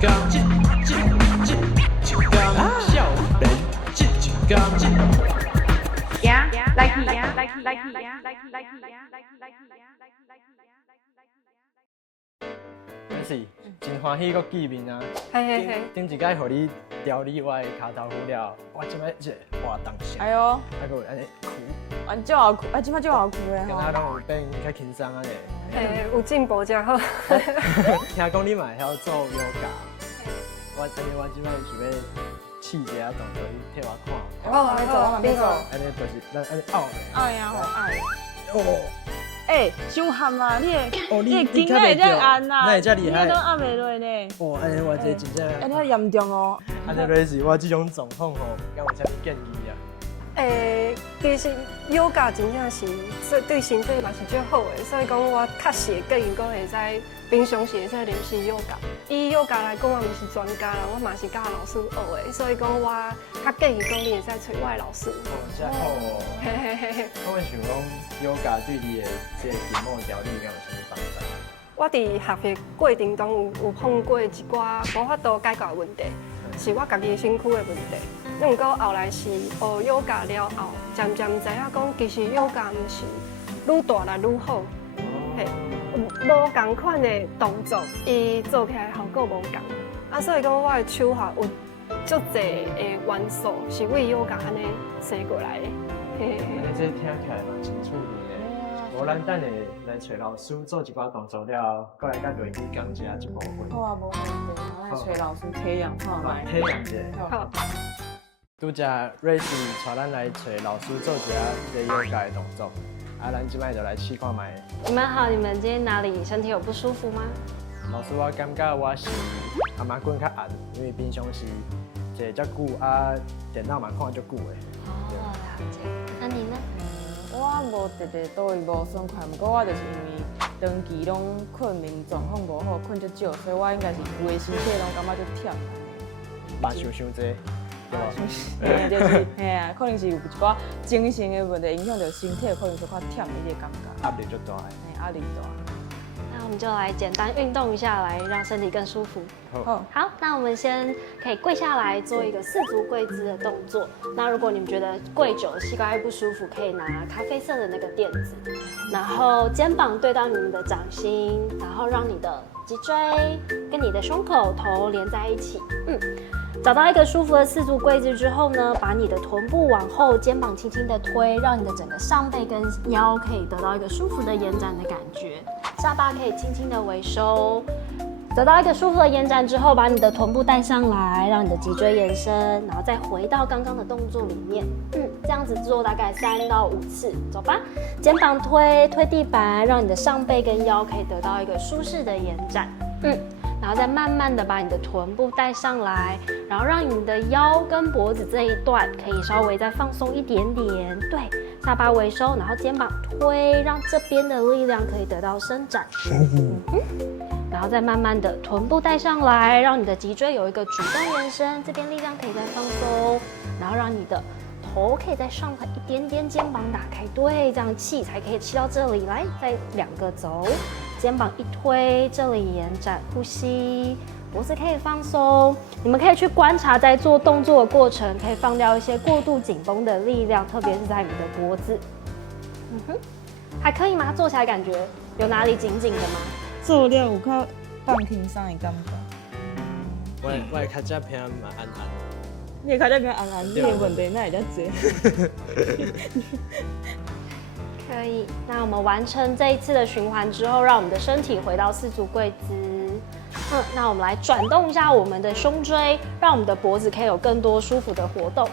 笑人志志刚。呀，来去。但是真欢喜，搁见面啊！嘿，顶一摆，互你调理我的骹头骨了，我即摆一个活动下，哎呦，啊，搁有安尼哭，啊，就好哭，啊，即摆就好哭嘞吼。敢若拢有变较轻松安尼。有进步真好。听讲你嘛会晓做 yoga，我即摆想要试一下动作，你替我看。好，你做，我咪做。安尼就是咱安尼拗咧。哎呀，好爱。哦。哎，伤悍啊！你哦，的筋会这样按呐，那会遮厉害？你都按袂落呢。哦，安尼我这真正。安尼严重哦。安尼就是我这种状况吼，敢有啥建议啊？其实 yoga 真正是对身体嘛是最好的，所以讲我确实建议讲会使平常时会使练习 yoga。以 yoga 来讲，我毋是专家啦，我嘛是甲老师学的，所以讲我较建议讲你会使找我的老师。哦，真好哦。嘿嘿嘿嘿。我想讲 yoga 对你的这个筋膜调理敢有啥物帮助？我伫学习过程中有碰过一寡无法度解决的问题，是我家己身躯的问题。毋过后来是学 yoga 了后，渐渐知影讲，其实 yoga 毋是愈大力愈好，嘿，无共款的动作，伊做起来效果无共。啊，所以讲我的手下有足侪的元素是为 yoga 安尼生过来的。嘿嘿嘿。这听起来嘛真趣味的。无咱等下来找老师做一寡动作了，过来甲瑞基讲一下这部分。好啊，无问题，来找老师体验看卖。体验者。好。拄只瑞士带咱来找老师做一下这个 yoga 的动作，啊，咱即摆就来试看卖。你们好，你们今天哪里身体有不舒服吗？老师，我感觉我是阿妈棍较暗，因为平常时坐遮久啊，电脑嘛看足久的。哦，了解。那你呢？我无特别倒位无爽快，不过我就是因为长期拢困眠状况无好，困足少，所以我应该是规个身体拢感觉足忝。嘛想伤济。嘿，就是嘿啊，可能是有一寡精神的问题影响到身体，可能是较忝的一个感觉。压力足大的。嘿，压力大。那我们就来简单运动一下，来让身体更舒服。好。好，那我们先可以跪下来做一个四足跪姿的动作。那如果你们觉得跪久了膝盖会不舒服，可以拿咖啡色的那个垫子，然后肩膀对到你们的掌心，然后让你的脊椎跟你的胸口头连在一起。找到一个舒服的四足跪姿之后呢，把你的臀部往后，肩膀轻轻的推，让你的整个上背跟腰可以得到一个舒服的延展的感觉，下巴可以轻轻的微收。得到一个舒服的延展之后，把你的臀部带上来，让你的脊椎延伸，然后再回到刚刚的动作里面。这样子做大概3到5次，走吧。肩膀推地板，让你的上背跟腰可以得到一个舒适的延展。然后再慢慢的把你的臀部带上来，然后让你的腰跟脖子这一段可以稍微再放松一点点。对，下巴微收，然后肩膀推，让这边的力量可以得到伸展。然后再慢慢的臀部带上来，让你的脊椎有一个主动延伸，这边力量可以再放松，然后让你的头可以再上抬一点点，肩膀打开，对，这样气才可以气到这里来，再2个走。肩膀一推，这里延展，呼吸，脖子可以放松。你们可以去观察，在做动作的过程，可以放掉一些过度紧绷的力量，特别是在你的脖子。还可以吗？做起来感觉有哪里紧紧的吗？做了有较放轻松的感觉。我的脚趾偏嘛暗暗。你的脚趾偏暗暗，你的问题哪会遮多？可以，那我们完成这一次的循环之后，让我们的身体回到四足跪姿。那我们来转动一下我们的胸椎，让我们的脖子可以有更多舒服的活动。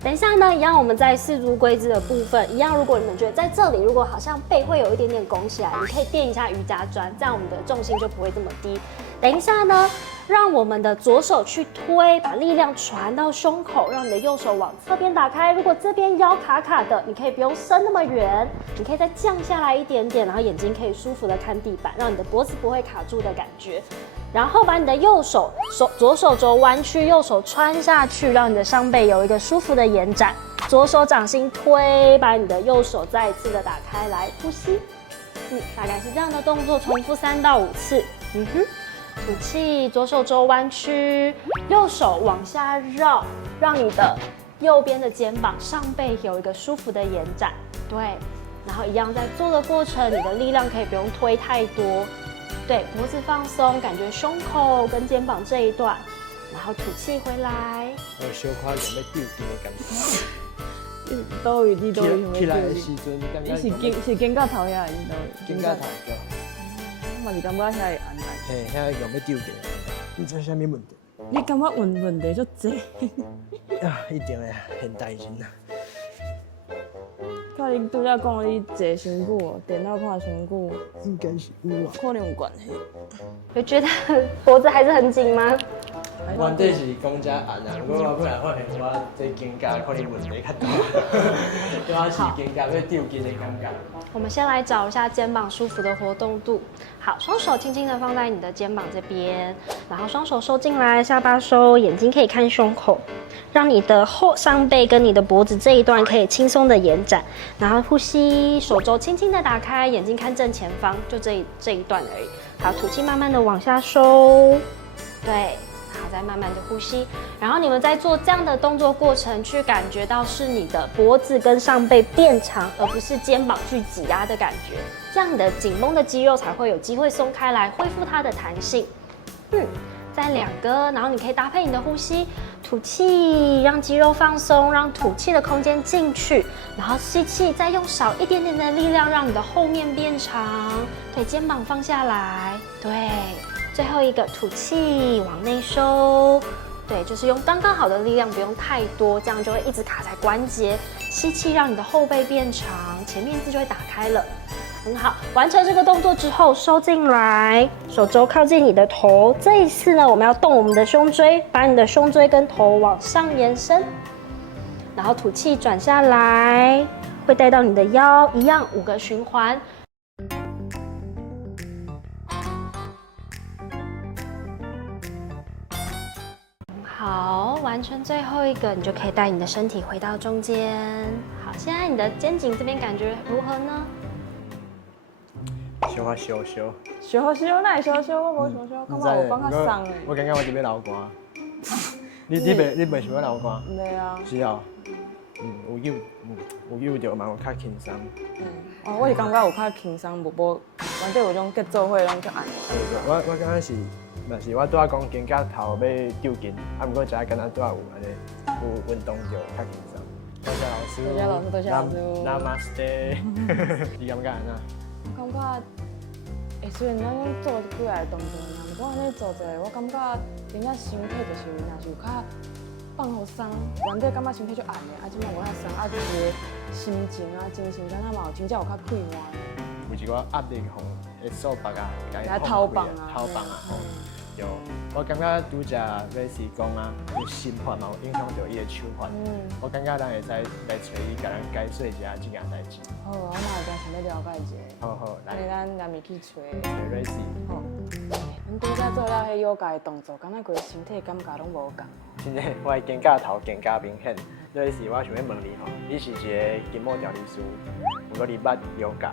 等一下呢，一样我们在四足跪姿的部分，一样如果你们觉得在这里如果好像背会有一点点拱起来，你可以垫一下瑜伽砖，这样我们的重心就不会这么低。等一下呢，让我们的左手去推，把力量传到胸口，让你的右手往侧边打开。如果这边腰卡卡的，你可以不用伸那么远，你可以再降下来一点点，然后眼睛可以舒服的看地板，让你的脖子不会卡住的感觉。然后把你的左手肘弯曲，右手穿下去，让你的上背有一个舒服的延展。左手掌心推，把你的右手再一次的打开来，呼吸。大概是这样的动作，重复3到5次。吐气，左手肘弯曲，右手往下绕，让你的右边的肩膀上背有一个舒服的延展。对，然后一样在做的过程，你的力量可以不用推太多。对，脖子放松，感觉胸口跟肩膀这一段，然后吐气回来。我小可有要丢筋的感觉。倒位你倒位想起来要丢的时阵，感觉是肩胛头遐，你倒位？肩胛头对。我嘛是感觉遐会按按。嘿，遐用要丢筋的感觉。你知啥物问题？你感觉问题足济？啊，一定的，现代人啊。甲你拄则讲你坐伤久哦，电脑看伤久，应该是有啊。可能有关系。有觉得脖子还是很紧吗？原底是讲遮按啊，不过我本来发现我这肩胛可能问题较大，主要是肩胛要丢筋的感觉。我们先来找一下肩膀舒服的活动度。好，双手轻轻的放在你的肩膀这边，然后双手收进来，下巴收，眼睛可以看胸口，让你的后上背跟你的脖子这一段可以轻松的延展。然后呼吸，手肘轻轻的打开，眼睛看正前方，就这一段而已。好，吐气慢慢的往下收，对。好，再慢慢的呼吸，然后你们在做这样的动作过程，去感觉到是你的脖子跟上背变长，而不是肩膀去挤压的感觉，这样你的紧绷的肌肉才会有机会松开来，恢复它的弹性。再2个，然后你可以搭配你的呼吸，吐气让肌肉放松，让吐气的空间进去，然后吸气，再用少一点点的力量，让你的后面变长，对，肩膀放下来，对。最后一个吐气往内收，对，就是用刚刚好的力量，不用太多，这样就会一直卡在关节。吸气让你的后背变长，前面字就会打开了，很好。完成这个动作之后，收进来，手肘靠近你的头。这一次呢，我们要动我们的胸椎，把你的胸椎跟头往上延伸，然后吐气转下来，会带到你的腰，一样5个循环。好，完成最后一个，你就可以带你的身体回到中间。好，现在你的肩颈这边感觉如何呢？小可烧烧。烧，哪会烧烧？我无烧烧，感觉有放较松诶。我感觉我这边流汗。你袂想要流汗？袂啊。是哦。有着嘛，有较轻松。我是感觉有较轻松，无原底有种节奏会拢较按。我感觉是。嘛是我拄仔讲肩胛头要丢筋，啊，毋过只敢若拄仔有安尼有运动就较轻松。多谢老师。多谢老师，多谢老师。Namaste。你感觉安怎？我感觉，虽然咱讲做几下动作，毋过安尼做做，我感觉人家身体就是若是有较放好松，原底感觉身体就按的，啊，即摆无遐松，啊，就是心情啊、精神敢若嘛有真正有较快活。有一个压力吼，会受别啊，来偷放啊，有，我感觉拄则要是讲啊，有心法嘛，有影响到伊的手法。我感觉咱会使来找伊，甲咱解说一下这件代志。好，我嘛会真想要了解一下。好，来，咱来咪去找。瑞士。好，阮拄则做了迄瑜伽的动作，敢若规个身体感觉拢无共。真诶，我的肩胛头更加明显。瑞士，我想要问你吼，你是一个筋膜调理师，不过你捌瑜伽。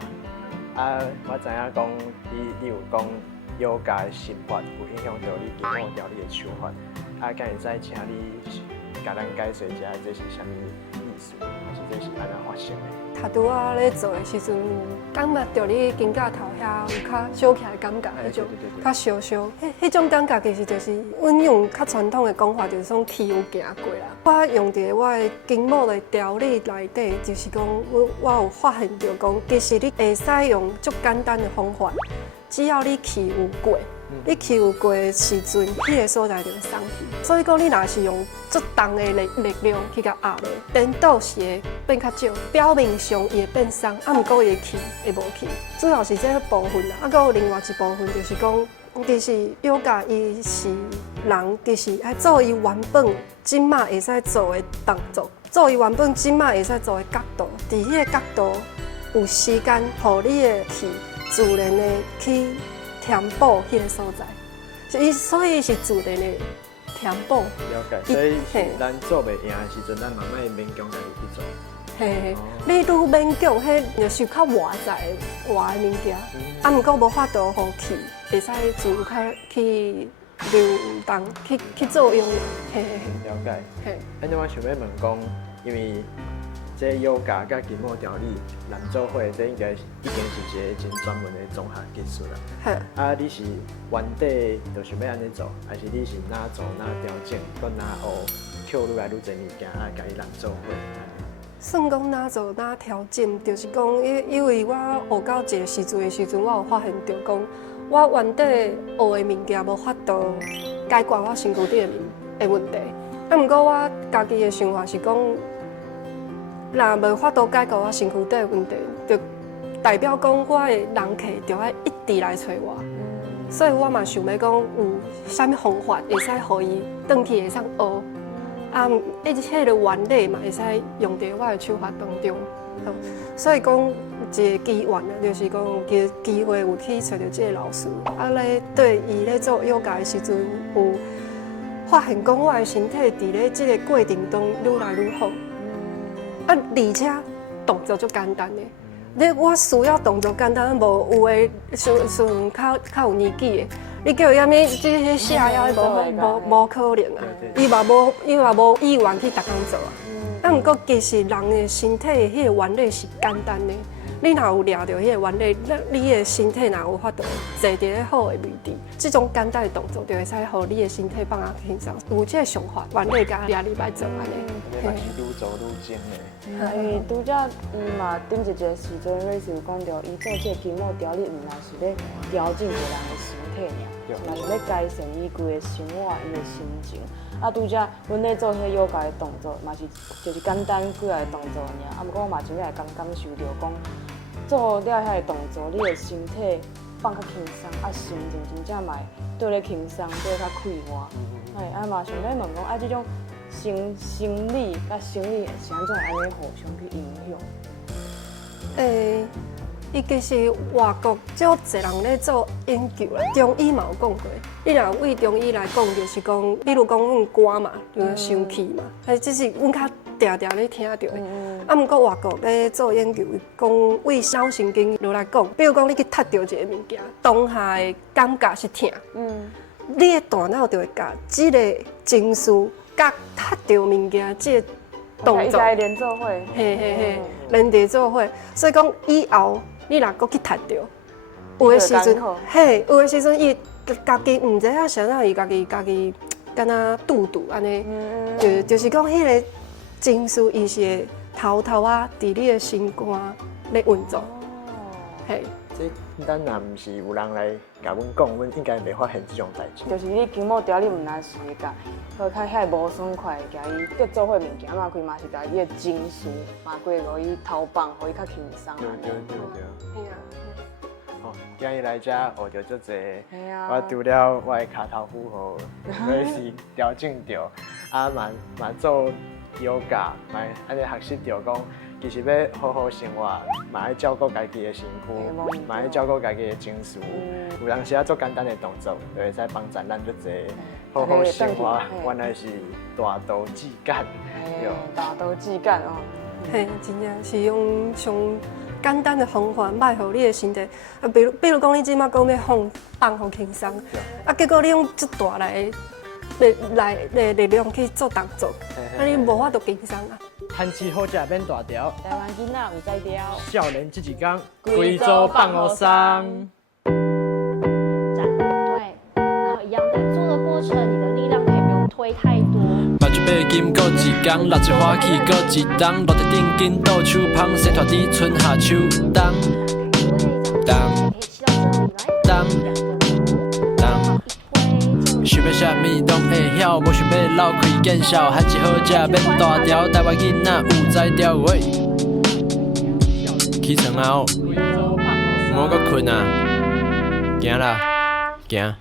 啊，我知影讲你有讲瑜伽的心法有影响到你筋膜调理的手法，啊，敢会使请你甲咱解说一下这是啥物意思，还是这是安怎发生的？他拄仔咧做的时阵，感觉到你肩胛头遐有较烧起来的感觉，迄种较烧烧，迄种感觉其实就是阮用较传统的讲法，就是种气有行过啦。我用伫我的筋膜的调理内底，就是讲我有发现到讲，其实你会使用足简单的方法，只要你气有过。你气有过的时阵，迄个所在就会松去。所以讲，你若是用足重的力量去甲压咧，颠倒是会变较少，表面上伊会变松，啊，毋过伊的气会无去。主要是这个部分啦，啊，还有另外一部分就是讲，其实瑜伽伊是人，其实爱做伊原本即马会使做的动作，做伊原本即马会使做的角度，伫迄个角度有时间，互你的气自然的去。填补迄个所在，所以是自然的填补。了解，所以是咱做袂赢的时阵，咱慢慢勉强家己去做。嘿，你愈勉强，迄就是较外在的物件，啊，毋过无法度互气会使自由去流动去作用啦，嘿嘿了解。嘿。安尼我想要问讲，因为这yoga甲筋膜调理南做伙，这应该已经是一个真专门的综合技术啦。嘿。啊，你是原底就想要安尼做，还是你是哪做哪调整，搁哪学捡愈来愈侪物件啊，甲伊南做伙？算讲哪做哪调整，就是讲，因为我学到一个时阵的时阵，我有发现到讲，我原底学的物件无法度解决我身躯底的问题。啊，毋过我家己的想法是讲，若无法度解决我身躯底的问题，就代表讲我的人客就要一直来找我。所以我嘛想要讲，有啥物方法会使互伊转去会使学。啊，迄个原理嘛会使用在我的手法当中，所以讲一个机缘啊，就是讲有机会有去找到这个老师，啊咧对伊咧做yoga的时阵，有发现讲我的身体伫咧这个过程中愈来愈好，啊而且动作足简单的，你我需要动作简单，无有诶像较有年纪的。你叫伊安尼，这些下腰无可能啊！伊嘛无意愿去逐工做啊。啊，毋过其实人的身体迄个原理是简单的，你若有抓到迄个原理，你的身体若有法度坐伫咧好的位置，这种简单的动作就会使互你的身体放下轻松。有这个想法，原理甲抓入来做安尼。嘛是愈做愈精的。因为拄则伊嘛顶一个时阵，瑞是有讲到，伊做这筋膜调理，毋但是咧调整一个人的身体尔，嘛是咧改善伊规个生活、伊的心情。啊，拄则阮咧做迄yoga的动作，嘛是就是简单几下动作尔。啊，毋过我嘛真正会感受到讲，做了遐个动作，你的身体放较轻松，啊，心情真正嘛对咧轻松，对较快活。啊嘛想要问讲，啊，这种心理甲生理是安怎安尼互相去影响？伊其实外国足侪人咧做研究啦，中医嘛有讲过。你若为中医来讲，就是讲，比如讲阮肝嘛，就是生气嘛，这是阮较常常咧听到的。啊，毋过外国咧做研究，讲为脑神经落来讲，比如讲你去踢到一个物件，当下的感觉是痛，你的大脑就会甲即个情绪甲踢到物件即个动作，连做伙，嘿，连伫做伙，所以讲以后。你若搁去踢着，有的时阵，有的时阵伊家己毋知影啥哪，伊家己敢若拄安尼，就是讲迄个情绪伊是会偷啊，伫你的心肝咧运作，嘿。这咱若毋是有人来甲阮讲，阮应该袂发现这种代志。就是你筋膜调理，毋但是甲好较遐无爽快，甲伊结做伙物件嘛，开嘛是甲伊的情绪嘛，规互伊投放，互伊较轻松。对。嘿啊。哦，今日来遮学到足济，我除了我的骹头符号，所以是调整着，啊嘛做yoga，嘛安尼学习着讲。其实要好好生活，嘛要照顾家己的身躯，嘛要照顾家己的情绪。有当时啊做简单的动作，就会使帮助咱足济好好生活。原来是大道至简，对，大道至简哦。嘿，真正是用上简单的方法，卖互你的身体。啊，比如讲，你即马讲要放轻松，啊，结果你用足大来力量去做动作，啊，你无法度轻松啊。趁市好食免大条，台湾囡仔有才调，少年这一天，贵州放学生。对，然后一样在做的过程，你的力量可以不用推太多。目睭爬金过一天，六一花起过一冬，落地顶紧倒手芳，生拖伫春夏秋冬。想要啥物拢会晓，无想要流开见笑，趁钱好食免大条，台湾囡仔有才调喂。起床啊哦，莫搁困啊，行啦，行。